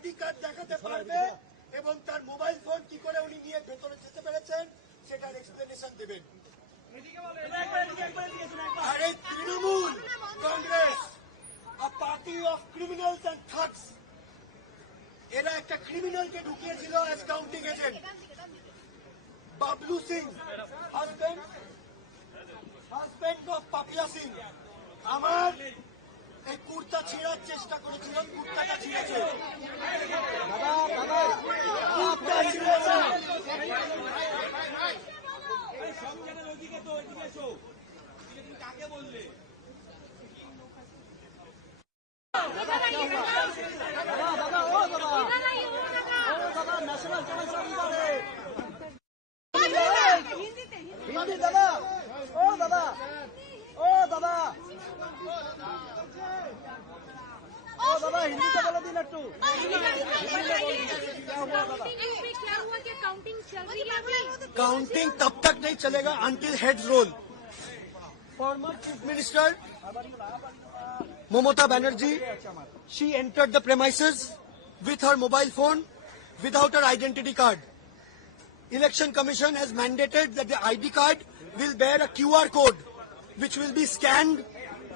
ID card দেখাতে পারবে এবং তার মোবাইল ফোন কি করে উনি নিয়ে ভেতরে যেতে পেরেছেন সেটার এক্সপ্লেনেশন দেবেন। আরে Trinamool Congress, a party of criminals and thugs, এরা একটা ক্রিমিনালকে ঢুকিয়েছিল as counting agent. Bablu Singh, husband of Papiya Singh, আমার এই কুর্তা ছিঁড়ার চেষ্টা করেছিল, কুর্তাটা ছিঁড়েছে, কুর্তা ছিঁড়েছে। কাকে বললে ন্যাশনাল হিন্দি দাদা, ও দাদা, ও দাদা, ও দাদা হিন্দিতে বলে দিন একটু। काउंटिंग तब तक नहीं चलेगा until heads roll. Former Chief Minister Mamata Banerjee, she entered the premises with her mobile phone without her identity card. Election Commission has mandated that the ID card will bear a QR code which will be scanned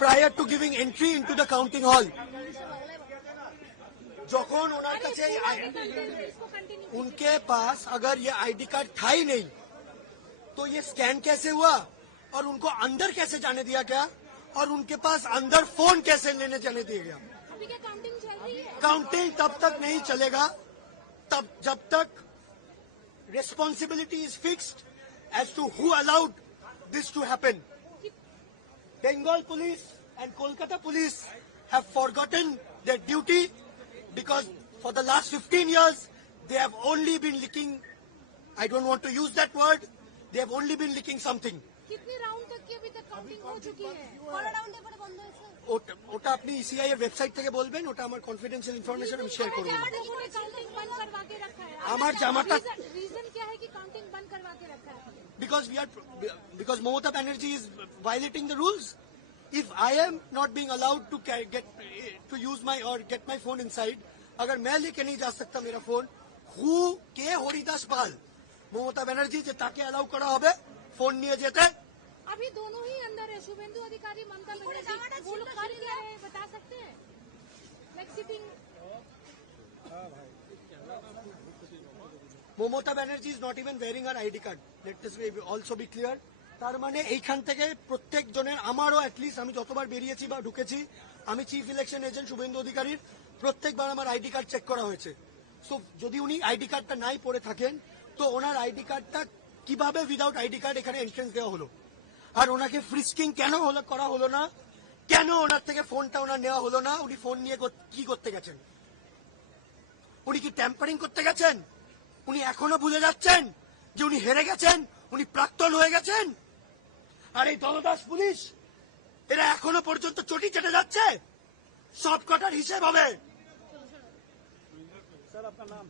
prior to giving entry into the counting hall. जखन उनके काछे उनके पास अगर ये ID card था ही नहीं तो ये स्कैन कैसे हुआ और उनको अंदर कैसे जाने दिया गया और उनके पास अंदर फोन कैसे लेने जाने दिया गया। अभी क्या काउंटिंग चल रही है? काउंटिंग तब तक नहीं चलेगा तब जब तक responsibility is fixed as to who allowed this to happen. Bengal police and Kolkata police have forgotten their duty because for the last 15 years they have only been licking, I don't want to use that word, they have only been licking something. कितने round तक की अभी तक counting हो चुकी है? कौन round पर बंद है सर? ওটা আপনি ইসিআই এর ওয়েবসাইট থেকে বলবেন, ওটা আমার কনফিডেন্সিয়াল ইনফরমেশন আমি শেয়ার করব। काउंटिंग बंद करवा के रखा है। আমার জামাটা रीजन क्या है कि काउंटिंग बंद करवा के रखा है? because Mamata Banerjee is violating the rules. If I am not being allowed to to use my or get my phone inside, अगर मैं लेके नहीं जा सकता मेरा फोन, who के हरिदास पाल ममता बनर्जी जे ताके अलाउ करा होबे फोन निये जेते। अभी दोनों ही अंदर है, शुभेंदु अधिकारी, ममता बनर्जी, वो लोग कर क्या रहे हैं बता सकते हैं? Like sitting Mamata Banerjee is not even wearing আর ID card, let this also be clear. তার মানে এইখান থেকে প্রত্যেক জনের, আমারও অ্যাটলিস্ট আমি যতবার বেরিয়েছি বা ঢুকেছি, আমি চিফ ইলেকশন এজেন্ট শুভেন্দু অধিকারীর প্রত্যেকবার আমার আইডি কার্ড চেক করা হয়েছে। সো যদি উনি আইডি কার্ডটা নাই পড়ে থাকেন তো ওনার আইডি কার্ডটা কিভাবে উইদাউট আইডি কার্ড এখানে এন্ট্রেন্স দেওয়া হলো, আর ওনাকে ফ্রিস্কিং কেন করা হলো না, কেন ওনার থেকে ফোনটা ওনার নেওয়া হলো না, উনি ফোন নিয়ে কি করতে গেছেন? উনি কি ট্যাম্পারিং করতে গেছেন? উনি এখনো ভুলে যাচ্ছেন যে উনি হেরে গেছেন, উনি প্রাক্তন হয়ে গেছেন। আর এই দলদাস পুলিশ এরা এখনো পর্যন্ত চটি চেটে যাচ্ছে, সব কটার হিসেব হবে। স্যার আপনার নাম?